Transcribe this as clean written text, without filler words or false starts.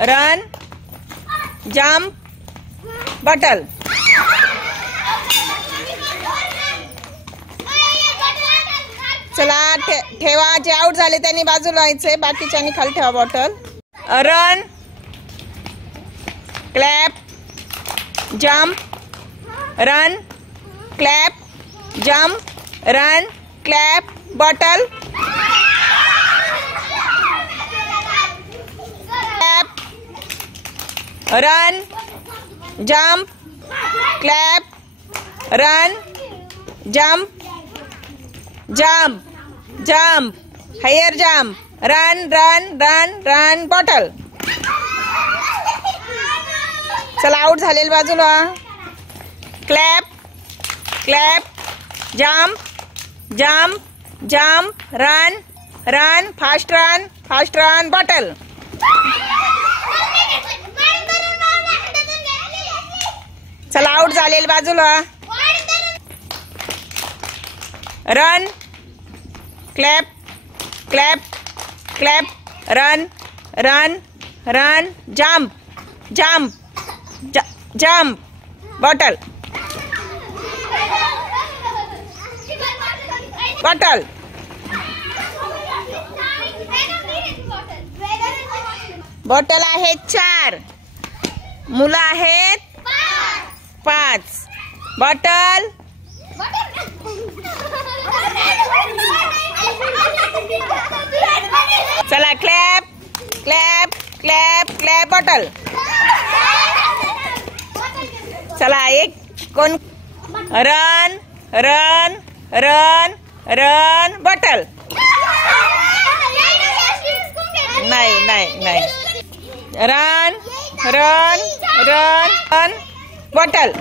Run jump bottle. चला ठेवा. जे आउट झाले त्यांनी बाजूला व्हायचे, बाकीच्यांनी खाली ठेवा bottle. Run clap jump run clap jump run clap bottle. Clap run jump clap run jump jump jump higher jump run run run run bottle. चला आउट झालेल बाजूला. Clap clap jump jump jump run run fast run bottle. चला out झालेल बाजूला. Run clap clap clap run run run jump jump jump bottle bottle. Bottle आहेत 4, मुलं आहेत 5. Bottle चला clap clap clap clap bottle. चला एक कोण run run run run bottle. नाही नाही नाही. Run run run run bottle.